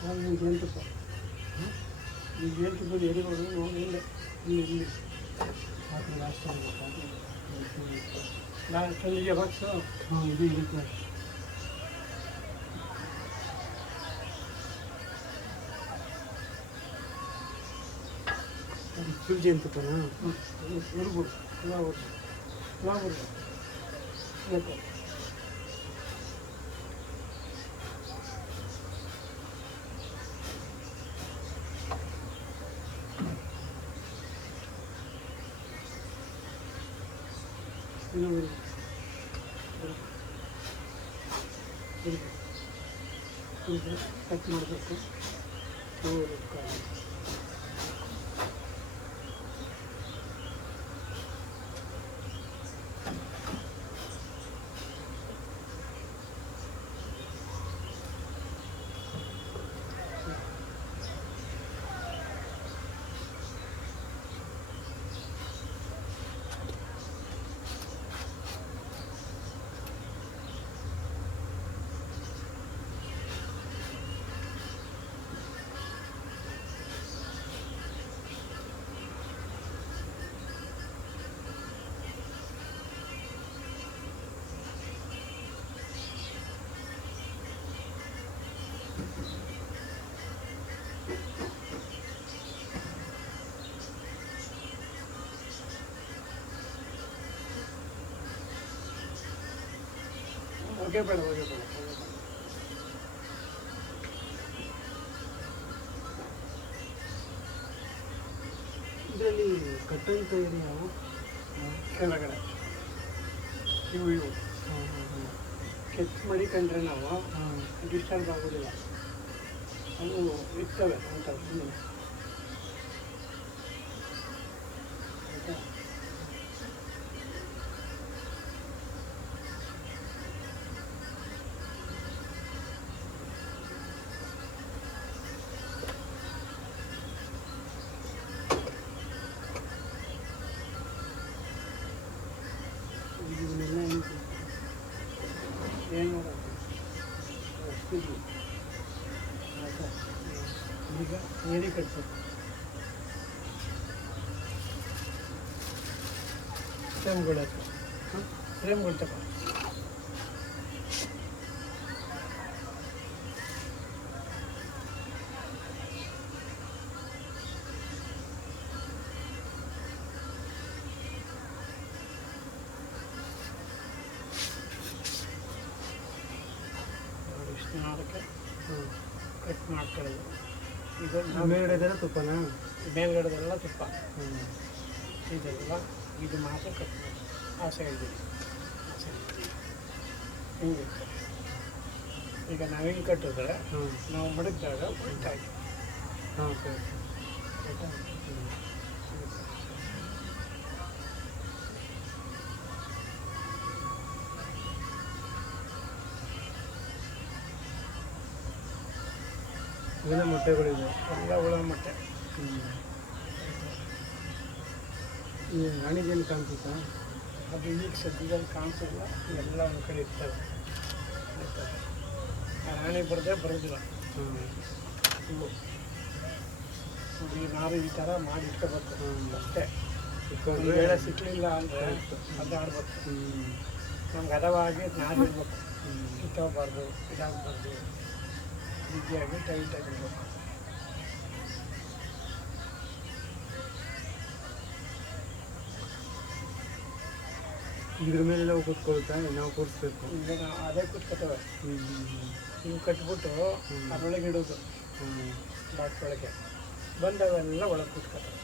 ಹಾಗೆ ಜೇನುತುಪ್ಪ ಈ ಜೇನುತುಪ್ಪದ ಎಡೆಗಳು ನೋಡಿ ಇಲ್ಲೇ ಇಲ್ಲಿ ಇಲ್ಲಿ ಹಾಕಿ ಲಾಸ್ಟ್ ಲಾಸ್ಟ್ ಅಲ್ಲಿಗೆ ಬಾಕ್ಸು ಹಾಂ ಇದು ಇದಕ್ಕೆ ಸುಲ್ ಜೇನುತುಪ್ಪನಾ ಉರ್ಬಿಡು ಫ್ಲವರ್ ಫ್ಲವರ್ ಬೇಕು ಇನ್ನೊಂದು ಕಟ್ ಮಾಡಬೇಕು ಓಕೆ ಬೇಡ ಓಕೆ ಬೇಡ ಇದರಲ್ಲಿ ಕಟ್ಟಂತ ಏನು ನಾವು ಕೆಳಗಡೆ. ಇವು ಇವು. ಕೆಚ್ ಮಡಿಕೊಂಡ್ರೆ ನಾವು ಡಿಸ್ಟರ್ಬ್ ಆಗೋದಿಲ್ಲ. ಅವು ಇರ್ತವೆ ಅಂತ ಸುಮ್ಮನೆ ಆಯ್ತಾ ಇದನ್ನೆಲ್ಲ ಏನು ಏನು ಮಾಡೋದು ಅಷ್ಟಿದೆ ಆಯ್ತಾ ಈಗ ಏರಿ ಕಟ್ಬೇಕು ಫ್ರೇಮ್ಗಳು ಹಾಂ ಫ್ರೇಮ್ಗಳು ತಗೋ ನೋಡಿ ಇಷ್ಟು ಮಾಡೋಕ್ಕೆ ಕಟ್ ಮಾಡ್ಕೊಳ್ಳೋದು ಇದು ನಾವು ಮೇಲ್ಗಡೆ ತುಪ್ಪನಾ? ಮೇಲ್ಗಡೆದೆಲ್ಲ ತುಪ್ಪ. ಇದೆಲ್ಲ ಇದು ಮಾತ್ರ ಆಸೆ ಆ ಸೈಡ್ ಹಿಂಗೆ ಈಗ ನಾವು ಹಿಂಗೆ ಕಟ್ಟಿದ್ರೆ ನಾವು ಮಡಗಿದಾಗ ಉಲ್ಟಾಗಿ. ಹಾಂ ಸರಿ. ಮೊಟ್ಟೆಗಳಿವೆ. ಮೊಟ್ಟೆಗಳಿದೆ ಎಲ್ಲ ಹುಳ ಮೊಟ್ಟೆ. ಈ ರಾಣಿಗೇನು ಕಾಣಿಸುತ್ತಾ ಅದು ಈಗ ಸದ್ಯದಲ್ಲಿ ಕಾಣಿಸಿಲ್ಲ. ಎಲ್ಲ ಒಂದು ಕಡೆ ಇರ್ತವೆ ಆ ರಾಣಿ ಬರದೆ ಬರೋದಿಲ್ಲ. ಈ ನಾರು ಈ ಥರ ಮಾಡಿ ಇಟ್ಕೋಬೇಕು. ಅಷ್ಟೇ. ಒಂದು ವೇಳೆ ಸಿಕ್ಕಲಿಲ್ಲ ಅಂದರೆ ಅದು ಆಡ್ಬೇಕು ನಮ್ಗೆ ಹದವಾಗಿ ನಾರು ಇರ್ಬೇಕು ಇಟ್ಕೋಬಾರ್ದು ಇದಾಗಬಾರ್ದು. ಬಿಗಿಯಾಗಿ ಟೈಟಾಗಿ ಇರಬೇಕು. ಇದ್ರ ಮೇಲೆ ನಾವು ಕೂತ್ಕೊಳುತ್ತಾ ನಾವು ಕೂರಿಸ್ಬೇಕು. ಈಗ ನಾವು ಅದೇ ಕೂತ್ಕೊತೇವೆ. ಹಿಂಗೆ ಕಟ್ಬಿಟ್ಟು. ಅದರೊಳಗೆ ಇಡೋದು. ಬಾಕ್ಸ್ ಒಳಗೆ. ಬಂದವೆಲ್ಲ ಒಳಗೆ ಕುತ್ಕೋತವೆ.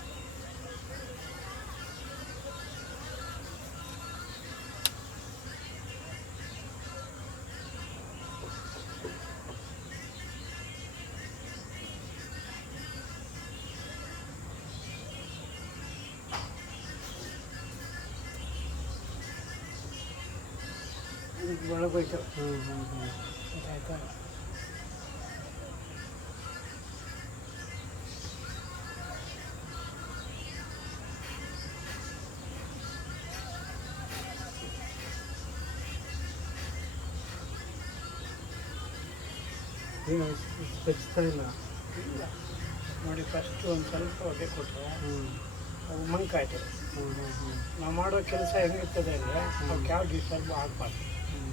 ಕಚ್ತಾ ಇಲ್ಲ. ಇಲ್ಲ ನೋಡಿ ಫಸ್ಟ್ ಒಂದು ಸ್ವಲ್ಪ ಒಡೆ ಕೊಟ್ಟರೆ ಹ್ಞೂ ಅದು ಮಂಕಾಯ್ತು ನಾವು ಮಾಡೋ ಕೆಲಸ ಹೆಂಗಿರ್ತದೆ ಅಂದರೆ ಅವ್ಕೆ ಯಾವ ಡಿಸ್ಟರ್ಬ್ ಆಗಬಾರ್ದು. ಹ್ಞೂ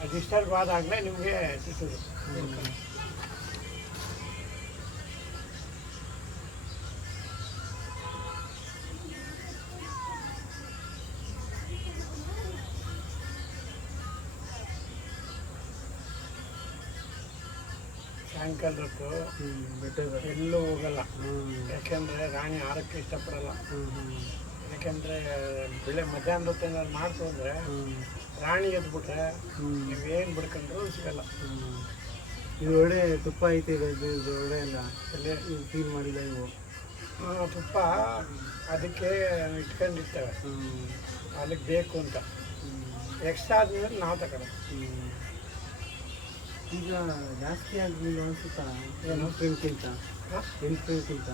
ಆ ಡಿಸ್ಟರ್ಬ್ ಆದಾಗಲೇ ನಿಮಗೆ ಸಿಗೋದು ಬೆಟ್ಟದ ಎಲ್ಲೂ ಹೋಗಲ್ಲ. ಯಾಕೆಂದ್ರೆ ರಾಣಿ ಆರಕ್ಕೆ ಇಷ್ಟಪಡಲ್ಲ. ಯಾಕೆಂದರೆ ಬೆಳೆ ಮಧ್ಯಾಹ್ನ ಹೊತ್ತು ಏನಾದ್ರು ಮಾಡ್ತು ಅಂದರೆ ರಾಣಿ ಎದ್ಬಿಟ್ರೆ ನೀವೇನು ಬಿಡ್ಕೊಂಡ್ರು ಸಿಗಲ್ಲ. ಇದು ಒಳ್ಳೆ ತುಪ್ಪ ಐತೆ ಇದು ಒಳ್ಳೆ ಅಲ್ಲ? ಅಲ್ಲೇ ಫೀಲ್ ಮಾಡಿಲ್ಲ ಇವು ತುಪ್ಪ ಅದಕ್ಕೆ ಇಟ್ಕೊಂಡಿರ್ತೇವೆ. ಅದಕ್ಕೆ ಬೇಕು ಅಂತ. ಎಕ್ಸ್ಟ್ರಾ ಆದ್ಮೇಲೆ ನಾವು ತಗೊಳ್ಳೋದು. ಈಗ ಜಾಸ್ತಿ ಆಗಲಿಲ್ಲ ಅನ್ಸುತ್ತಾ? ಏನು? ಎಂಟು ಫ್ರೇಮ್ಗಿಂತ ಎಂಟು ಫ್ರೇಮ್ಗಿಂತ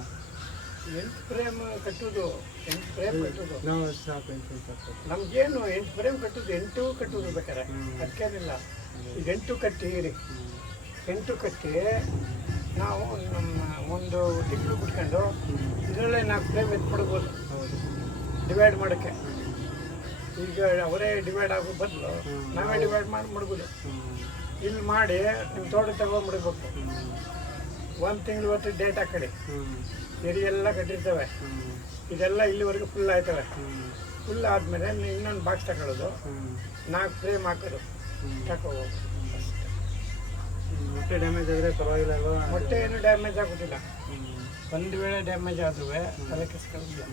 ಎಂಟು ಫ್ರೇಮ್ ಕಟ್ಟೋದು ಎಂಟು ಫ್ರೇಮ್ ಕಟ್ಟೋದು. ನಾವು ಸಾಕು ಎಂಟು ಫ್ರೇಮ್ ಕಟ್ಟೋದು ನಮಗೇನು ಎಂಟು ಪ್ರೇಮ್ ಕಟ್ಟೋದು ಎಂಟು ಕಟ್ಟೋದು ಬೇಕಾರೆ. ಅದಕ್ಕೇನಿಲ್ಲ ಈಗ ಎಂಟು ಕಟ್ಟಿ ಇರಿ ಎಂಟು ಕಟ್ಟಿ ನಾವು ನಮ್ಮ ಒಂದು ತಿಂಗಳು ಬಿಟ್ಕೊಂಡು ಇದರಲ್ಲೇ ನಾಲ್ಕು ಫ್ರೇಮ್ ಎತ್ಬಿಡ್ಬೋದು ಡಿವೈಡ್ ಮಾಡೋಕ್ಕೆ. ಈಗ ಅವರೇ ಡಿವೈಡ್ ಆಗೋ ಬದಲು ನಾವೇ ಡಿವೈಡ್ ಮಾಡಿ ಮಾಡ್ಬೋದು. ಇಲ್ಲಿ ಮಾಡಿ ನಿಮ್ಮ ತೋಟ ತಗೊಂಡ್ಬಿಡ್ಬೇಕು. ಒಂದು ತಿಂಗಳು ಹೊತ್ತು ಡೇಟ್ ಹಾಕಡಿ ಎಲ್ಲ ಕಟ್ಟಿರ್ತವೆ ಇದೆಲ್ಲ ಇಲ್ಲಿವರೆಗೂ ಫುಲ್ ಆಯ್ತವೆ ಫುಲ್ ಆದಮೇಲೆ ಇನ್ನೊಂದು ಬಾಕ್ಸ್ ತಗೊಳ್ಳೋದು. ನಾಲ್ಕು ಫ್ರೇಮ್ ಹಾಕೋದು. ತಗೋಬೋದು ಮೊಟ್ಟೆ ಡ್ಯಾಮೇಜ್ ಆದರೆ ಪರವಾಗಿಲ್ಲ ಅಲ್ವಾ ಮೊಟ್ಟೆ ಏನು ಡ್ಯಾಮೇಜ್ ಆಗೋದಿಲ್ಲ. ಒಂದು ವೇಳೆ ಡ್ಯಾಮೇಜ್ ಆದ್ರೂ ತಲೆ ಕೆಸ್ಕೊಳ್ಳೋದಿಲ್ಲ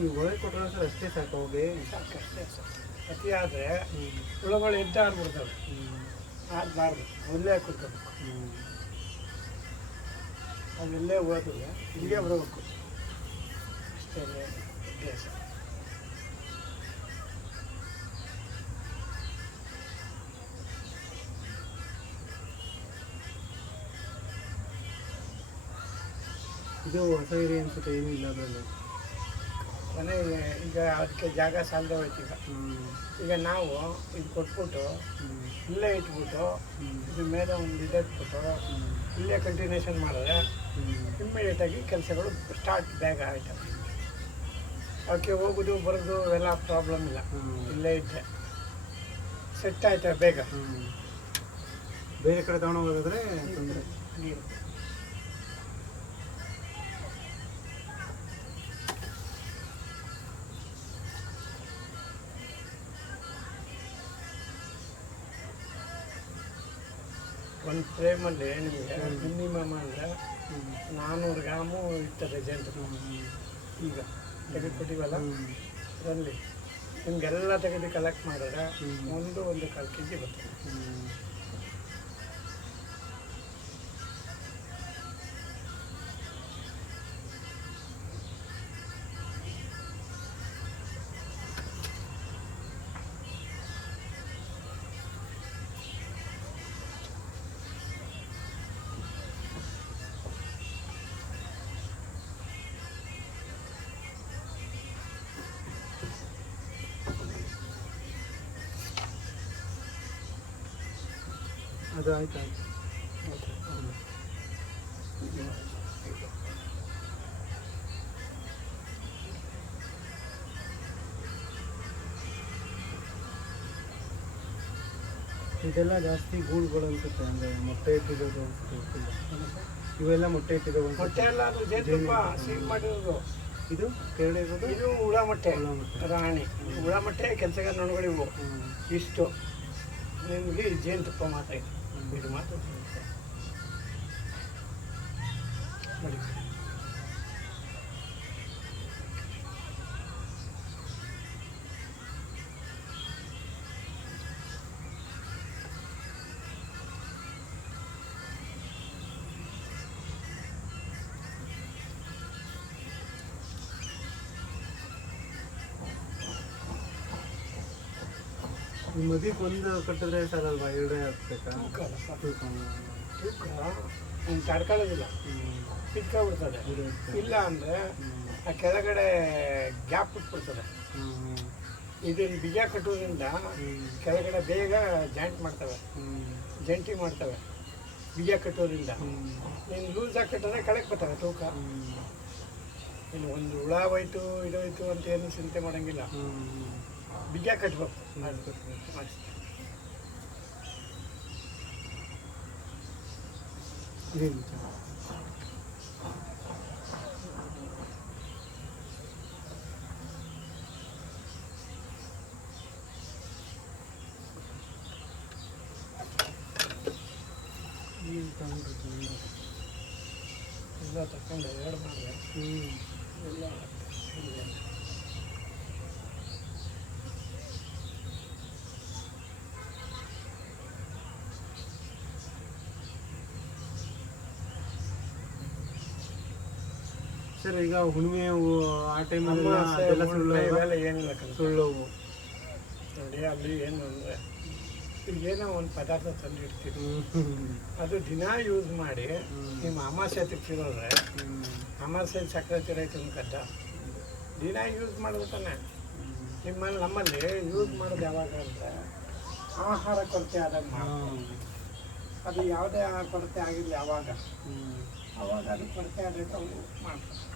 ಹ್ಮ್. ಗೋಳಿ ಕೊಟ್ಟರೆ ಅಷ್ಟೇ ಸಾಕು ಹೋಗಿ ಸಾಕಷ್ಟೇ ಸಾಕು. ಅತಿ ಆದರೆ. ಹುಳುಗಳು ಎದ್ದಾಡ್ಬಿಡ್ತವೆ ಆಗ್ಬಿಡ್ತವೆ? ಆಗಬಾರ್ದು. ಒಳ್ಳೆ ಕೂತ್ಕೋಬೇಕು ಅದೆಲ್ಲೇ ಹೋಗ್ತದೆ ಇಲ್ಲಿಗೆ ಬರಬೇಕು. ಅಷ್ಟೇ ವ್ಯತ್ಯಾಸ ಇದು ಹೊಸ ಏರಿಯಾ ಅನ್ಸುತ್ತೆ ಏನೂ ಇಲ್ಲ ಅದರಲ್ಲಿ. ಮನೆ ಈಗ ಅದಕ್ಕೆ ಜಾಗ ಸಾಲದೆ ಹೋಯ್ತು ಈಗ ಈಗ ನಾವು ಇದು ಕೊಟ್ಬಿಟ್ಟು. ಇಲ್ಲೇ ಇಟ್ಬಿಟ್ಟು. ಇದ್ರ ಮೇಲೆ ಒಂದು ಇದಿಟ್ಬಿಟ್ಟು. ಇಲ್ಲೇ ಕಂಟಿನ್ಯೂಷನ್ ಮಾಡಿದ್ರೆ. ಇಮ್ಮಿಡಿಯೇಟಾಗಿ ಕೆಲಸಗಳು ಸ್ಟಾರ್ಟ್ ಬೇಗ ಆಯ್ತವೆ ಅವಕ್ಕೆ ಹೋಗೋದು ಬರೋದು ಎಲ್ಲ ಪ್ರಾಬ್ಲಮ್ ಇಲ್ಲ. ಇಲ್ಲೇ ಇದ್ದೆ ಸೆಟ್ ಆಯ್ತವೆ ಬೇಗ. ಬೇರೆ ಕಡೆ ತಗೊಂಡು ಹೋಗೋದಾದ್ರೆ ತೊಂದರೆ ನೀರು ಒಂದು ಫ್ರೇಮಲ್ಲಿ ನಿಮಗೆ ಮಿನಿಮಮ್ ಅಂದರೆ ನಾನ್ನೂರು ಗ್ರಾಮು ಇರ್ತದೆ ಜನರು ಈಗ ತೆಗೆದುಕೊಟ್ಟಿವಲ್ಲ ಅದರಲ್ಲಿ ನಿಮಗೆಲ್ಲ ತೆಗೆದು ಕಲೆಕ್ಟ್ ಮಾಡಿದ್ರೆ. ಒಂದು ಒಂದು ಕಾಲು ಕೆ ಜಿ ಬರ್ತದೆ ಇದೆಲ್ಲ ಜಾಸ್ತಿ ಗೂಳುಗಳು ಅನ್ಸುತ್ತೆ ಅಂದರೆ ಮೊಟ್ಟೆ ಇಟ್ಟಿರೋದು ಅನ್ಸುತ್ತೆ ಇವೆಲ್ಲ ಮೊಟ್ಟೆ ಇಟ್ಟಿದ್ದಾವೆ ಮೊಟ್ಟೆ ಎಲ್ಲ ಅದು ಜೇನುತುಪ್ಪ ಸೀಲ್ ಮಾಡಿರೋದು. ಇದು ಕೇಳಿ ಇರೋದು ಇದು. ರಾಣಿ. ಹುಳ ಮೊಟ್ಟೆ ಕೆಲಸಗಾರ ಇವು. ಹ್ಮ್. ಇಷ್ಟು. ನಿಮಗೆ ಜೇನುತುಪ್ಪ ಮಾತ್ರ ಇದೆ. ನೋಡಿ. ಈ ಮದಿಗೆ ಒಂದು ಕಟ್ಟಿದ್ರೆ ಸಾಲಲ್ವಾ? ಎರಡೇ ಹಾಕ್ಬೇಕಾ ತೂಕ ನೀನು ತಡ್ಕೊಳ್ಳೋದಿಲ್ಲ. ಹ್ಮ್. ಇಲ್ಲ ಅಂದರೆ ಆ ಕೆಳಗಡೆ ಗ್ಯಾಪ್ ಬಿಟ್ಬಿಡ್ತದೆ. ಇದನ್ನು ಬೀಜ ಕಟ್ಟೋದ್ರಿಂದ. ಕೆಳಗಡೆ ಬೇಗ ಜಾಯಿಂಟ್ ಮಾಡ್ತವೆ. ಜಂಟಿ ಮಾಡ್ತವೆ. ಬೀಜ ಕಟ್ಟೋದ್ರಿಂದ. ನೀನು ಲೂಸ್ ಆಗಿ ಕಟ್ಟಿದ್ರೆ ಕೆಳಗೆ ಬರ್ತವೆ ತೂಕ. ಇನ್ನು ಒಂದು ಹುಳ ಹೋಯ್ತು ಇದಾಯ್ತು ಅಂತ ಏನು ಚಿಂತೆ ಮಾಡೋಂಗಿಲ್ಲ. ಹ್ಮ್. ಬೀಜ ಕಟ್ಬೇಕು ಹ್ಮ್. ಅದು ಅಷ್ಟೇ. ಇದೇನು? ಏನ್ ತಗೊಂಡ್ರು ತಗೊಂಡ್ರು. ಎಲ್ಲ ತಗೊಂಡು ಎರಡು ಮಾಡಿದೆ ಹ್ಮ್. ಎಲ್ಲ ಸರ್ ಈಗ ಹುಣ್ಣಿಮೆ ಹೂವು ಆ ಟೈಮಲ್ಲಿ ಅದೆಲ್ಲ ಸುಳ್ಳು ಇವೆಲ್ಲ ಏನಿಲ್ಲ ಕಣೋ. ಸುಳ್ಳು ಹೂವು. ನೋಡಿ ಅಲ್ಲಿ ಏನು ಅಂದರೆ ಏನೋ ಒಂದು ಪದಾರ್ಥ ತಂದು ಇಡ್ತೀವಿ ಹ್ಮ್. ಅದು ದಿನ ಯೂಸ್ ಮಾಡಿ ನಿಮ್ಮ ಅಮಾಸೆ ತಿಕ್ಕಿರೋದ್ರೆ ಹ್ಮ್. ಅಮಾಸೆ ಸಕ್ಕರೆ ತಿರೈತೆ ಅನ್ಕಟ್ಟ ದಿನ ಯೂಸ್ ಮಾಡೋದು ತಾನೆ ನಿಮ್ಮಲ್ಲಿ ನಮ್ಮಲ್ಲಿ ಯೂಸ್ ಮಾಡೋದು ಯಾವಾಗ ಅಂದರೆ ಆಹಾರ ಕೊರತೆ ಆದಾಗ ಮಾತ್ರ. ಹ್ಮ್. ಅದು ಯಾವುದೇ ಆಹಾರ ಕೊರತೆ ಆಗಿರಲಿ ಯಾವಾಗ ಹ್ಮ್. ಅವಾಗ ಅದು ಕೊರತೆ ಆದಾಗ ಅವರು ಮಾಡ್ತಾರೆ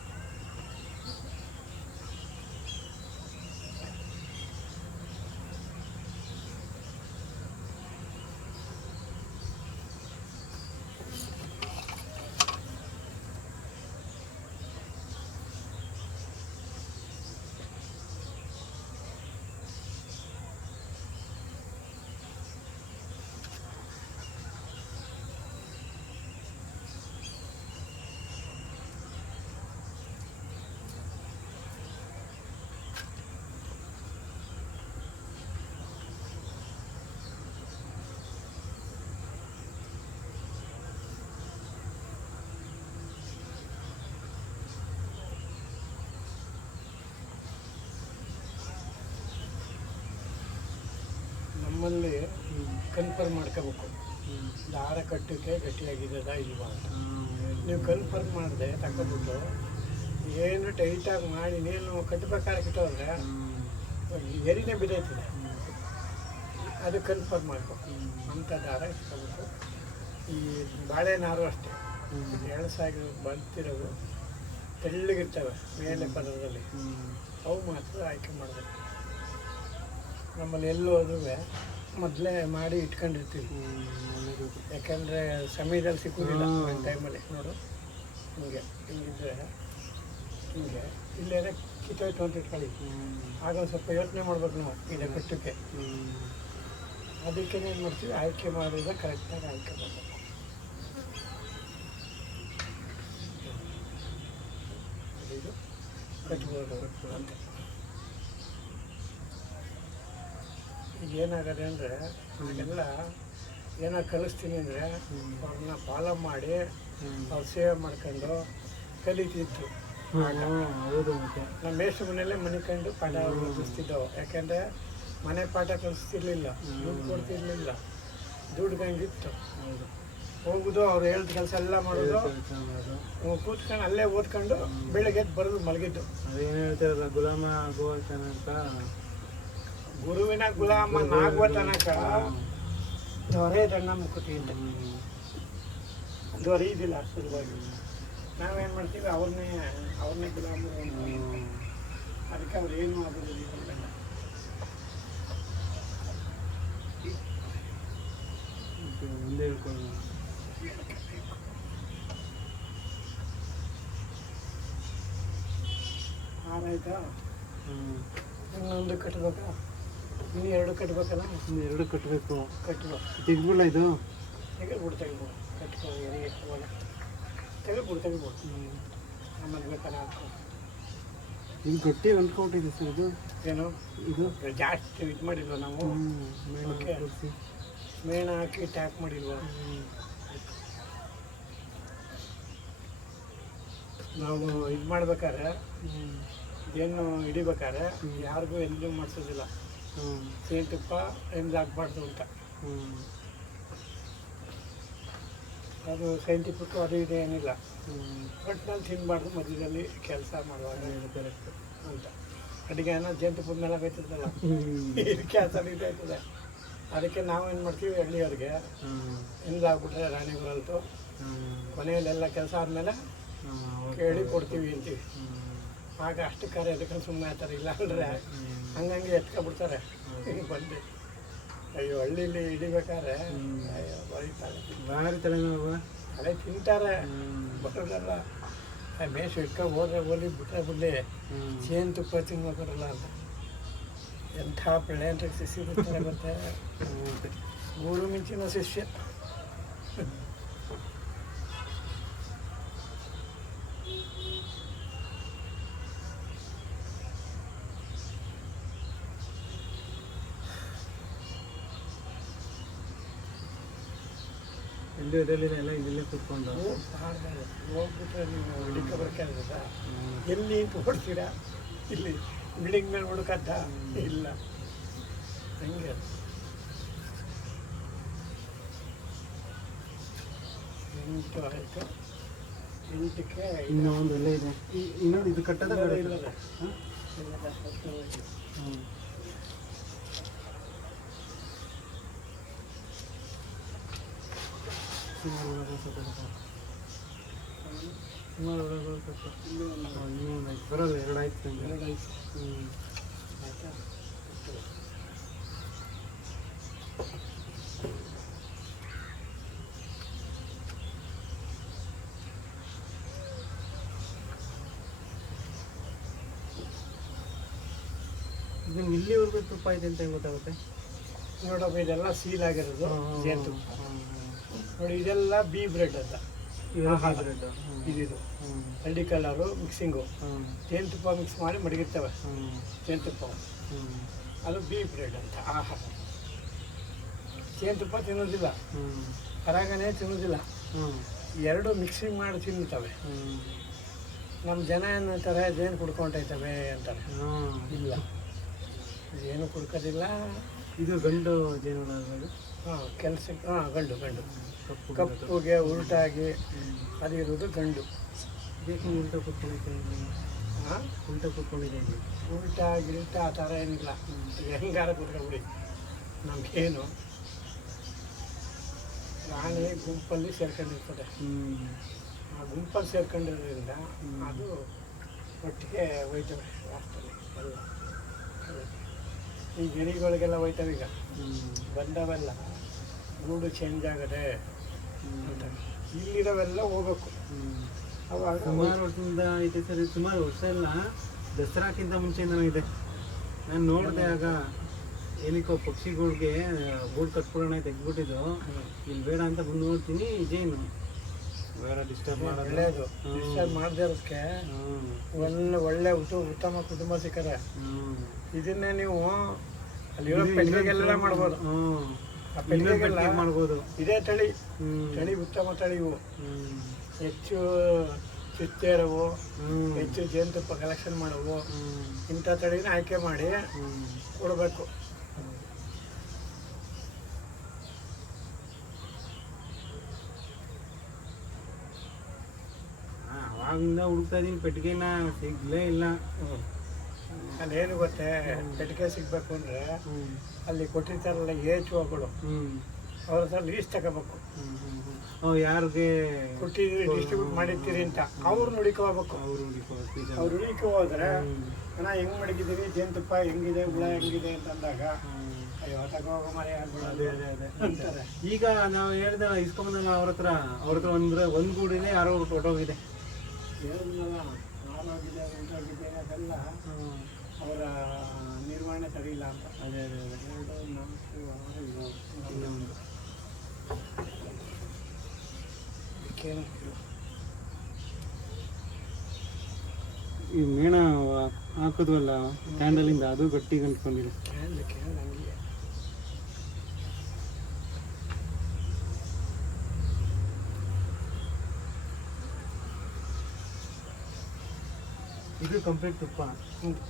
ನಮ್ಮಲ್ಲಿ ಕನ್ಫರ್ಮ್ ಮಾಡ್ಕೋಬೇಕು. ದಾರ ಕಟ್ಟಕ್ಕೆ ಗಟ್ಟಿಯಾಗಿದ್ದದ ಇಲ್ವಾ ನೀವು ಕನ್ಫರ್ಮ್ ಮಾಡಿದೆ ತಗೊಂಡ್ಬಿಟ್ಟು ಏನು ಟೈಟಾಗಿ ಮಾಡಿ, ನೀನು ಹ್ಮ್. ಎರಿನೇ ಬಿದ್ದೈತಿದೆ ಅದು ಕನ್ಫರ್ಮ್ ಮಾಡಬೇಕು. ಅಂಥ ದಾರ ಇಟ್ಕೋಬೇಕು ಈ ಬಾಳೆನಾರು ಅಷ್ಟೇ ಹ್ಮ್. ಎರಡು ಸಾವಿರ ಬಂತಿರೋದು ತೆಳ್ಳಗಿರ್ತವೆ, ಮೇಲೆ ಪದರದಲ್ಲಿ. ಅವು ಮಾತ್ರ ಆಯ್ಕೆ ಮಾಡಬೇಕು ನಮ್ಮಲ್ಲಿ ಎಲ್ಲೂ ಹೋದ್ರೂ ಮೊದಲೇ ಮಾಡಿ ಇಟ್ಕೊಂಡಿರ್ತೀವಿ. ಯಾಕೆಂದರೆ ಸಮಯದಲ್ಲಿ ಸಿಕ್ಕೋದಿಲ್ಲ. ಒಂದು ಟೈಮಲ್ಲಿ ನೋಡು. ಹಿಂಗೆ ಹಿಂಗಿದ್ರೆ ಹಿಂಗೆ. ಇಲ್ಲೇನೆ ಕಿತ್ತೋಯ್ತು ಅಂತ ಇಟ್ಕೊಳ್ಳಿ. ಆಗ ಒಂದು ಸ್ವಲ್ಪ ಯೋಚನೆ ಮಾಡ್ಬೇಕು ನಾವು ಇದೆ ಕಟ್ಟಕ್ಕೆ. ಅದಕ್ಕೆ ಏನು ಮಾಡ್ತೀವಿ ಆಯ್ಕೆ ಮಾಡಿದ್ರೆ ಕರೆಕ್ಟಾಗಿ ಆಯ್ಕೆ ಮಾಡಬೇಕು. ಕಟ್ಬೋದು ಅಂತ. ಈಗ ಏನಾಗದೆ ಅಂದರೆ ಹಾಗೆಲ್ಲ ಏನೋ ಕಲಿಸ್ತೀನಿ ಅಂದರೆ. ಅವ್ರನ್ನ ಫಾಲೋ ಮಾಡಿ. ಅವ್ರು ಸೇವೆ ಮಾಡ್ಕೊಂಡು ಕಲಿತಿತ್ತು ನಮ್ಮ ಮೇಷ್ಟ್ರ ಮನೆಯಲ್ಲೇ ಮನಿಕೊಂಡು ಪಾಠ ಕಲಿಸ್ತಿದ್ದವು. ಯಾಕೆಂದರೆ ಮನೆ ಪಾಠ ಕಲಿಸ್ತಿರ್ಲಿಲ್ಲ. ದುಡ್ಡು ಕೊಡ್ತಿರ್ಲಿಲ್ಲ ದುಡ್ಡುಗಂಗಿತ್ತು ಹೌದು. ಹೋಗುದು ಅವ್ರು ಹೇಳಿದ ಕೆಲಸ ಎಲ್ಲ ಮಾಡೋದು ಕೂತ್ಕೊಂಡು ಅಲ್ಲೇ ಓದ್ಕೊಂಡು ಬೆಳಗ್ಗೆ ಎದ್ದು ಬರೋದು ಮಲಗಿದ್ದು. ಅದೇನು ಹೇಳ್ತಾರಲ್ಲ ಗುಲಾಮ ಆಗುವ ತನಕ ಗುರುವಿನ ಗುಲಾಮ ಆಗುವ ತನಕ ದೊರೆಯದಣ್ಣ ಮುಖತಿಯಿಂದ ದೊರೆಯುವುದಿಲ್ಲ ಸುಲಭವಾಗಿ ನಾವೇನು ಮಾಡ್ತೀವಿ ಅವ್ರನ್ನೇ ಅವ್ರನ್ನೇ ಗುಲಾಮ ಅದಕ್ಕೆ ಅವ್ರು ಏನು ಆಗೋದಿಲ್ಲ ಮುಂದೆ ಹೇಳ್ಕೊಂಡು ಹ್ಞೂ ಇನ್ನೊಂದು ಕಟ್ಟಬೇಕಾ ಇನ್ನು ಎರಡು ಕಟ್ಬೇಕಲ್ಲ? ಇನ್ನು ಎರಡು ಕಟ್ಟಬೇಕು ಕಟ್ಟಬೇಕು ತೆಗ್ಬಿಡ್ಲ ಇದು? ತೆಗೆದ್ಬಿಡು ತೆಗೆದ್ಬಿಡು. ಕಟ್ಕೋ ಎಲ್ಲಿ ಹೋಗಲ್ಲ ತೆಗೆದ್ಬಿಡು ತೆಗೆದ್ಬಿಡು. ಆಮೇಲೆ ಬೇಕಾದ್ರೆ ಹಾಕೋ ಇದು ಗಟ್ಟಿ ಅಂಟ್ಕೊಂಡಿದೆ ಸರ್ ಇದು. ಏನು? ಇದು? ಜಾಸ್ತಿ ಇದು ಮಾಡಿಲ್ವ ನಾವು. ಮೇಣ ಹಾಕಿ ಟ್ಯಾಕ್ ಮಾಡಿಲ್ವ? ನಾವು ಇದು ಮಾಡ್ಬೇಕಾದ್ರೆ ಏನು ಹಿಡಿಬೇಕಾದ್ರೆ ಯಾರಿಗೂ ಎಲ್ಲೂ ಮಾಡಿಸೋದಿಲ್ಲ. ಹ್ಞೂ ಜೇನುತುಪ್ಪ ಎಂದು ಹಾಕ್ಬಾರ್ದು ಅಂತ. ಅದು ಸೈಂಟಿಫಿಕ್ ಅದು ಇದೆ ಏನಿಲ್ಲ. ಹ್ಞೂ ಬಟ್ ನಾನು ತಿನ್ನಬಾರ್ದು ಮಧ್ಯದಲ್ಲಿ ಕೆಲಸ ಮಾಡುವಾಗ. ಕರೆಕ್ಟ್ ಅಂತ. ಅಡುಗೆ ಅನ್ನ ಜೇನುತುಪ್ಪದ ಮೇಲೆ ಇದೆ ಥರ ಇದಾಯ್ತದೆ ಅದಕ್ಕೆ ನಾವು ಏನು ಮಾಡ್ತೀವಿ ಹಳ್ಳಿಯವ್ರಿಗೆ ಹ್ಞೂ ಎಂದು ಆಗ್ಬಿಟ್ರೆ ರಾಣಿ ಮನೆಯಲ್ಲೆಲ್ಲ ಕೆಲಸ ಆದಮೇಲೆ ಕೇಳಿ ಕೊಡ್ತೀವಿ ಅಂತೀವಿ. ಆಗ ಅಷ್ಟು ಕಾರ್ಯ ಅದಕ್ಕೆ ಸುಮ್ಮನೆ ಆಯ್ತಾರೆ ಥರ ಇಲ್ಲ ಅಂದರೆ ಹಂಗಂಗೆ ಎತ್ಕೊಬಿಡ್ತಾರೆ ಬಂದು. ಅಯ್ಯೋ ಹಳ್ಳಿಲಿ ಹಿಡಿಬೇಕಾದ್ರೆ. ಅಯ್ಯೋ ಬರೀತಾರೆ ಭಾರಿ ತಲೆನೋವು ಅದೇ ತಿಂತಾರೆ. ಬರೋದಲ್ಲ ಮೇಷು ಇಟ್ಕೊಂಡು ಹೋದ್ರೆ ಹೋಲಿ ಬಿಟ್ರೆ ಬಿಡಲಿ. ಚೇನ್ ಜೇನುತುಪ್ಪ ತಿನ್ಬೇಕಾರಲ್ಲ ಅಂತ. ಎಂಥ ಬೆಳೆ ಅಂತ ಶಿಷ್ಯ ಬರ್ತಾರೆ ಮತ್ತೆ ಊರು ಮೂರು ಮಿಂಚಿನ ಶಿಷ್ಯ. ಎಲ್ಲ ಇಲ್ಲೇ ಕೂತ್ಕೊಂಡು. ಮಾಡ್ತಾರೆ. ಹೋಗ್ಬಿಟ್ರೆ ನೀವು ಹಿಡಿಕ ಬರ್ಕಾಗ್ತದ ಹ್ಮ್. ಎಲ್ಲಿ ಅಂತ ಓಡ್ತೀರಾ ಇಲ್ಲಿ ಬಿಲ್ಡಿಂಗ್ ಮೇಲೆ ಹುಡುಕತ್ತ ಇಲ್ಲ. ಹಂಗೆ. ಎಂಟು ಆಯಿತು. ಎಂಟಕ್ಕೆ ಇನ್ನೂ ಒಂದು ಇದೆ. ಇನ್ನೊಂದು ಇದು ಕಟ್ಟದ. ಹ್ಞೂ ಸುಮಾರು ಒಳಗೆ ಸ್ವಲ್ಪ ಸುಮಾರು ಒಳಗೆ ಸ್ವಲ್ಪ ಇನ್ನೂ ಒಂದು ಹಾಂ, ನಂಗೆ ಹ್ಞೂ ಆಯ್ತಾ ಇದು ಇಲ್ಲಿವರೆಗೂ ತುಪ್ಪ ಇದೆ ಅಂತ ಗೊತ್ತಾಗುತ್ತೆ? ನೋಡಪ್ಪ ಇದೆಲ್ಲ ಸೀಲ್ ಆಗಿರೋದು ಜೇನುತುಪ್ಪ ನೋಡಿ ಇದೆಲ್ಲ ಬಿ ಬ್ರೆಡ್ ಅಂತ. ಆಹಾರ. ಇದಿದು. ಹಳ್ಳಿ ಕಲರು ಮಿಕ್ಸಿಂಗು ಜೇನುತುಪ್ಪ ಮಿಕ್ಸ್ ಮಾಡಿ ಮಡಗಿರ್ತವೆ. ಜೇನುತುಪ್ಪ ಅದು ಬಿ ಬ್ರೆಡ್ ಅಂತ. ಆಹಾರ. ಜೇನುತುಪ್ಪ ತಿನ್ನೋದಿಲ್ಲ. ಹೊರಗನೆ ತಿನ್ನೋದಿಲ್ಲ. ಎರಡು ಮಿಕ್ಸಿಂಗ್ ಮಾಡಿ ತಿನ್ನುತ್ತವೆ. ನಮ್ಮ ಜನ ಏನಂತಾರೆ ಜೇನು ಕುಡ್ಕೊಂಡೈತವೆ ಅಂತಾರೆ. ಇಲ್ಲ. ಏನು ಕುಡ್ಕೋದಿಲ್ಲ. ಇದು ಗಂಡು ಜೇನು ಹಾಂ ಕೆಲಸಕ್ಕೆ ಹಾಂ ಗಂಡು ಗಂಡು. ಕಪ್ಪು ಕಪ್ಪುಗೆ ಉಲ್ಟಾಗಿ ಅದು ಇರೋದು ಗಂಡು. ಉಲ್ಟ ಕೂತ್ಕೊಂಡಿದ್ದೆ ಹಾಂ? ಉಲ್ಟ ಕೂತ್ಕೊಂಡಿದೆ ಉಲ್ಟಾಗಿ ಉಲ್ಟಾ ಗಿಲ್ಟ ಆ ಥರ ಏನಿಲ್ಲ. ಹೆಂಗಾರ ಕುತ್ಕೊಬಿಡಿ ನಮಗೇನು? ರಾಣಿ ಗುಂಪಲ್ಲಿ ಸೇರ್ಕೊಂಡಿರ್ತದೆ ಹ್ಞೂ ಆ ಗುಂಪಲ್ಲಿ ಸೇರ್ಕೊಂಡಿರೋದ್ರಿಂದ ಅದು ಒಟ್ಟಿಗೆ ಹೋಯ್ತವೆ ಅಷ್ಟೇ ಎಲ್ಲ. ಈ ಗಿರಿಗಳಿಗೆಲ್ಲ ಹೋಯ್ತವೆ ಈಗ. ಹ್ಞೂ ಬಂದವೆಲ್ಲ. ಗೂಡು ಚೇಂಜ್ ಆಗದೆ ಇಲ್ಲಿರೋವೆಲ್ಲ ಹೋಗ್ಬೇಕು. ಹ್ಞೂ ಅವಾಗ ಸುಮಾರು ವರ್ಷದಿಂದ ಐತೆ ಸರ್ ಸುಮಾರು ವರ್ಷ ಎಲ್ಲ ದಸರಾಕ್ಕಿಂತ ಮುಂಚೆಯಿಂದನೂ ಇದೆ. ನಾನು ನೋಡಿದೆ ಆಗ ಏನಕ್ಕೋ ಪಕ್ಷಿಗಳಿಗೆ ಗೂಡು ಕಟ್ಕೊಳ್ಳೋಣ ಐತೆ ಹ್ಮ್. ಇಲ್ಲಿ ಬೇಡ ಅಂತ ಬಂದು ನೋಡ್ತೀನಿ ಇದೇನು ಬೇರೆ ಡಿಸ್ಟರ್ಬ್ ಮಾಡೋದು ಒಳ್ಳೇದು. ಡಿಸ್ಟರ್ಬ್ ಮಾಡದೇ ಇರೋದಕ್ಕೆ. ಒಳ್ಳೆ ಒಳ್ಳೆ ಉತ್ತು ಉತ್ತಮ ಕುಟುಂಬ ಸಿಕ್ಕರೆ. ಹ್ಮ್. ಇದನ್ನೇ ನೀವು ಅಲ್ಲಿರೋ ಪೆಟ್ಟಿಗೆಲ್ಲ ಮಾಡ್ಬೋದು. ಆ ಇನ್ನೊಂದು ಮಾಡ್ಬೋದು ಇದೇ ತಳಿ. ತಳಿ ಉತ್ತಮ ತಳಿ ಇವು. ಹೆಚ್ಚು ಚಿತ್ತೇರವು ಹ್ಮ್. ಹೆಚ್ಚು ಜೇನುತುಪ್ಪ ಕಲೆಕ್ಷನ್ ಮಾಡವು. ಇಂಥ ತಳಿನ ಆಯ್ಕೆ ಮಾಡಿ. ಕೊಡಬೇಕು ಅವಾಗಿಂದ ಹುಡುಕ್ತಾ ಇದೀನಿ ಪೆಟ್ಟಿಗೆನ ಸಿಗ್ಲೇ ಇಲ್ಲ ಅಲ್ಲೇನು ಗೊತ್ತೇ ಪೆಟ್ಟಿಗೆ ಸಿಗಬೇಕು ಅಂದರೆ. ಅಲ್ಲಿ ಕೊಟ್ಟಿರ್ತಾರಲ್ಲ ಏಚು ಹೋಗಳು ಹ್ಮ್. ಅವ್ರ ಹತ್ರ ಲೀಸ್ಟ್ ತಗೋಬೇಕು. ಯಾರಿಗೆ ಕೊಟ್ಟಿದ್ದೀರಿ ಡಿಸ್ಟ್ರಿಬ್ಯೂಟ್ ಮಾಡಿರ್ತೀರಿ ಅಂತ ಅವ್ರು ನುಡಿಕೋಬೇಕು. ಅವ್ರು ಹುಡುಕೋದು ಅವ್ರು ಹುಡುಕಿ ಹೋದ್ರೆ. ಅಣ್ಣ ಹೆಂಗ್ ಮಡಗಿದ್ದೀರಿ? ಜೇನುತುಪ್ಪ ಹೆಂಗಿದೆ? ಹುಳ ಹೆಂಗಿದೆ? ಅಂತ ಅಂದಾಗ ಅಯ್ಯೋ ತಗೋಗ ಮರೆ ಅದೇ ಅದೇ ಅದೇ. ಅಂತಾರೆ. ಈಗ ನಾವು ಹೇಳ್ದ ಇಸ್ಕೊಂಬಂದಲ್ಲ ಅವ್ರ ಹತ್ರ ಅವ್ರ ಹತ್ರ ಒಂದ್ರ ಒಂದ್ ಗೂಡಿದೆ ಯಾರೋ ಹೊರಟೋಗಿದೆ ಹೇಳಿದ್ನಲ್ಲ, ಹಾಳಾಗಿದೆ ಹೋಗಿದ್ದೆ ಅದೆಲ್ಲ. ಅವರ ನಿರ್ವಹಣೆ ಸರಿ ಇಲ್ಲ ಅಂತ. ಅದೇ ಅದೇ ಅದೇ. ಎರಡು ನಾಲ್ಕು ಈ ಮೇಣ ಹಾಕೋದ್ವಲ್ಲ ಕ್ಯಾಂಡಲಿಂದ ಅದು ಗಟ್ಟಿ ಕೇಳಲಿಕ್ಕೆ ಇದು ಕಂಪ್ಲೀಟ್ ತುಪ್ಪ. ಒಂದು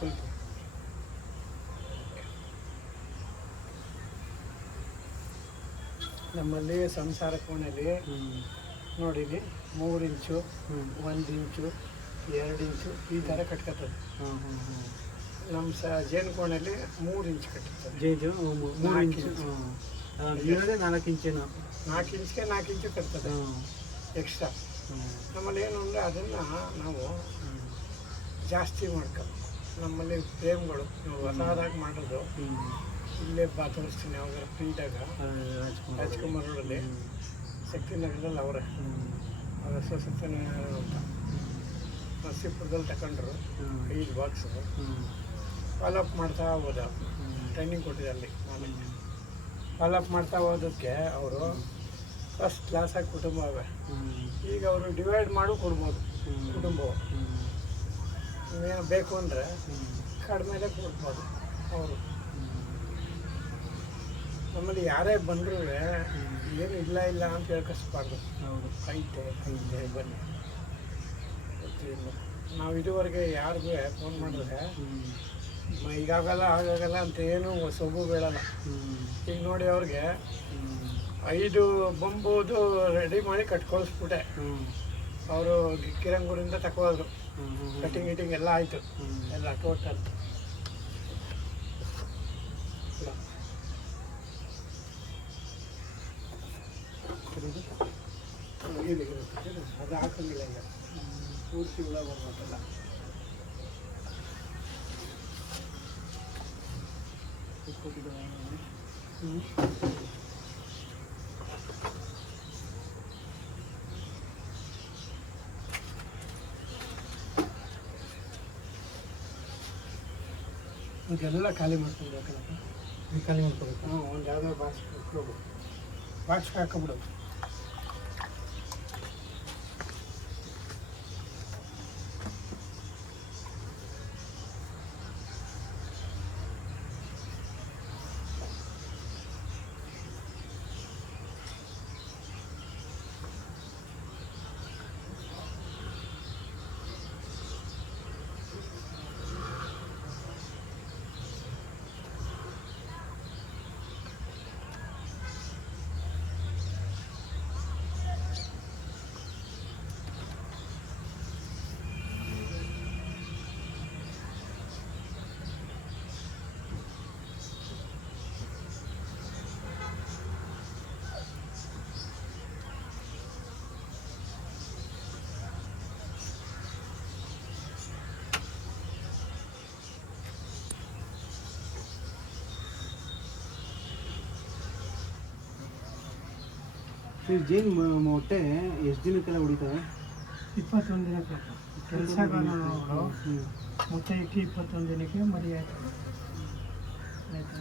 ನಮ್ಮಲ್ಲಿ ಸಂಸಾರ ಕೋಣೆಯಲ್ಲಿ ನೋಡಿನಿ ಮೂರು ಇಂಚು ಒಂದು ಇಂಚು ಎರಡು ಇಂಚು ಈ ಥರ ಕಟ್ಕೊತದೆ. ಹಾಂ ಹಾಂ ಹಾಂ ನಮ್ಮ ಸ ಜೇನು ಕೋಣೆಯಲ್ಲಿ ಮೂರು ಇಂಚು ಕಟ್ಟಿರ್ತದೆ. ಜೇನು ಮೂರು ಇಂಚು ಇರೋದೇ ನಾಲ್ಕು ಇಂಚೇನು? ನಾಲ್ಕು ಇಂಚ್ಗೆ ನಾಲ್ಕು ಇಂಚು ಕಟ್ತದೆ. ಎಕ್ಸ್ಟ್ರಾ. ನಮ್ಮಲ್ಲಿ ಏನು ಅಂದರೆ ಅದನ್ನು ನಾವು ಜಾಸ್ತಿ ಮಾಡ್ಕೋಬೇಕು ನಮ್ಮಲ್ಲಿ ಫ್ರೇಮ್ಗಳು ಹೊಸದಾಗಿ ಮಾಡೋದು ಇಲ್ಲೇ ಭಾಗವಹಿಸ್ತೀನಿ ಯಾವಾಗ ಫ್ರೀದಾಗ ರಾಜ್ಕುಮಾರ್ ರೋಡಲ್ಲಿ ಶಕ್ತಿ ನಗರದಲ್ಲಿ ಅವರೇ. ಅವ್ರ ಹೆಸರು ಸತ್ಯನಾರಾಯಣ ಅಂತ. ನರಸೀಪುರದಲ್ಲಿ ತಗೊಂಡ್ರು ಐದು ಬಾಕ್ಸು ಫಾಲೋಅಪ್ ಮಾಡ್ತಾ ಹೋದ. ಟ್ರೈನಿಂಗ್ ಕೊಟ್ಟಿದೆ ಅಲ್ಲಿ ನಾನು. ಫಾಲೋಅಪ್ ಮಾಡ್ತಾ ಹೋದಕ್ಕೆ ಅವರು ಫಸ್ಟ್ ಕ್ಲಾಸಾಗಿ ಕುಟುಂಬ ಅವೆ ಈಗ ಅವರು ಡಿವೈಡ್ ಮಾಡು ಕೊಡ್ಬೋದು ಕುಟುಂಬವು. ನೀವೇನು ಬೇಕು ಅಂದರೆ ಕಡಿಮೆಲೆ ಕೊಡ್ಬೋದು ಅವರು. ನಮ್ಮಲ್ಲಿ ಯಾರೇ ಬಂದರೂ ಏನು ಇಲ್ಲ ಇಲ್ಲ ಅಂತ ಹೇಳ್ಕಸ್ಬಾರ್ದು. ಹೌದು. ಐತೆ ಐತೆ ಬನ್ನಿ. ನಾವು ಇದುವರೆಗೆ ಯಾರಿಗೂ ಫೋನ್ ಮಾಡಿದ್ರೆ ಈಗಾಗಲ್ಲ ಆಗಾಗಲ್ಲ ಅಂತ ಏನು ಸೊಬು ಬೀಳಲ್ಲ. ಈಗ ನೋಡಿ ಅವ್ರಿಗೆ ಐದು ಬಂಬೋದು ರೆಡಿ ಮಾಡಿ ಕಟ್ ಕಳಿಸ್ಬಿಟ್ಟೆ ಅವರು ಕಿರಂಗೂರಿಂದ ತಗೋದ್ರು ಕಟಿಂಗ್ ಗಿಟಿಂಗ್ ಎಲ್ಲ ಆಯಿತು. ಎಲ್ಲ ಟೋಟಲ್ ಅದು ಹಾಕಂಗಿಲ್ಲ ಈಗ ಪೂರ್ತಿ ಹುಳ ಬರ್ಬೇಕಲ್ಲ. ಹ್ಞೂ ಇದೆಲ್ಲ ಖಾಲಿ ಮಾಡ್ಕೊಳ್ಬೇಕಲ್ಲ. ಖಾಲಿ ಮಾಡ್ಕೋಬೇಕು ಹ್ಞೂ ಒಂದು ಯಾವುದೋ ಬಾಕ್ಸ್ ಹಾಕ್ಬಿಡು ಬಾಕ್ಸ್ಗೆ ಹಾಕೊಬಿಡು ಈ ಜೇನು ಮೊಟ್ಟೆ ಎಷ್ಟು ದಿನಕ್ಕೆಲ್ಲ ಹೊಡಿತವೆ ಇಪ್ಪತ್ತೊಂದು ದಿನ ಕೆಲಸಗಳು ಹ್ಞೂ ಮೊಟ್ಟೆ ಇಟ್ಟು ಇಪ್ಪತ್ತೊಂದು ದಿನಕ್ಕೆ ಮರಿ ಆಯ್ತು. ಆಯ್ತಾ.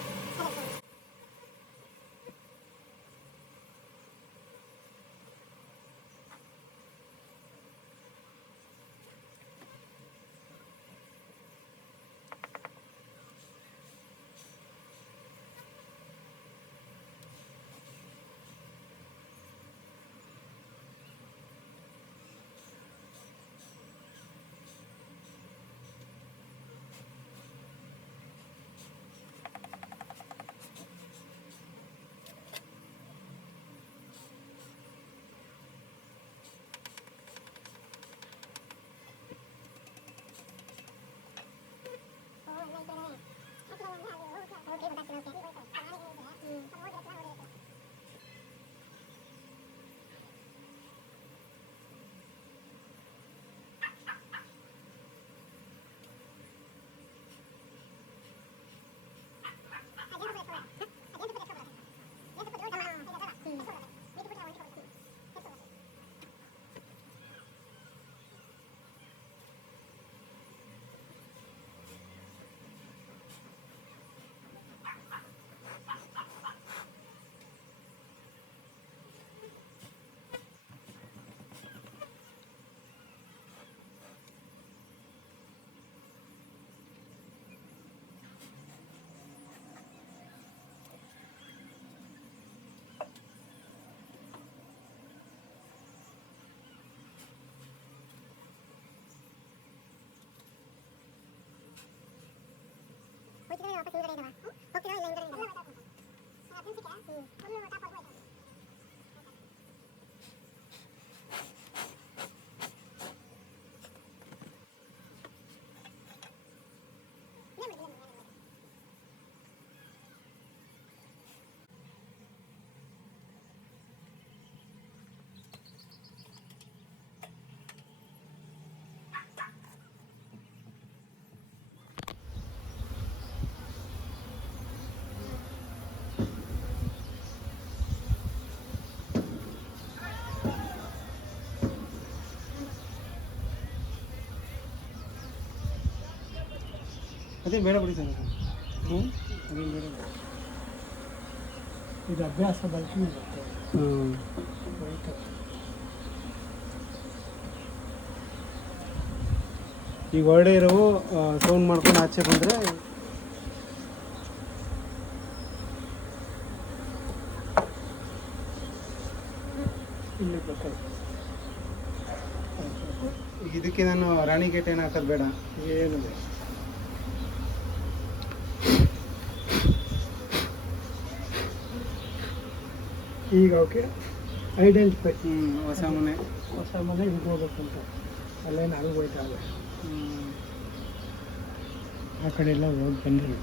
kalau misalnya lu kayak kalau kayak bekas finansial gue itu 기다려봐 기다려봐 어? 어 기다려 기다려봐 올라가자고 아 빈티게 응 올라가자고 ಅದೇ ಬೇಡ ಬಿಡಿ ಸರ್. ಹ್ಞೂ ಬೇಡ ಇದು ಅಭ್ಯಾಸ ಬಲ್ಕಿ ಹ್ಞೂ ಈಗ ಹೊರಡೆ ಇರೋವು ಸೌಂಡ್ ಮಾಡ್ಕೊಂಡು ಆಚೆ ಬಂದರೆ ಇದಕ್ಕೆ ನಾನು ರಾಣಿ ಗೇಟ್ ಏನು ಹಾಕೋದು ಬೇಡ. ಏನು ಈಗ ಅವಕ್ಕೆ ಐಡೆಂಟಿಫೈ ಹೊಸ ಮನೆ. ಹೊಸ ಮನೆ ಹಿಂಗೆ ಹೋಗ್ಬೇಕು ಅಂತ ಅಲ್ಲೇನು ಅಲ್ಲಿ ಹೋಯ್ತಾವೆ. ಆ ಕಡೆ ಎಲ್ಲ ಹೋಗಿ ಬಂದಿರಿ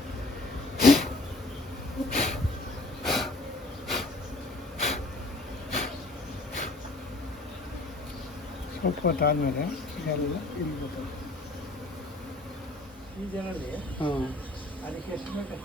ಸ್ವಲ್ಪ ಹೊತ್ತಾದ್ಮೇಲೆ ಇದೆಲ್ಲ ಇಲ್ಲಿ ಈ ಜನರಲ್ಲಿ ಹಾಂ ಅದಕ್ಕೆ ಎಷ್ಟು ಬೇಕು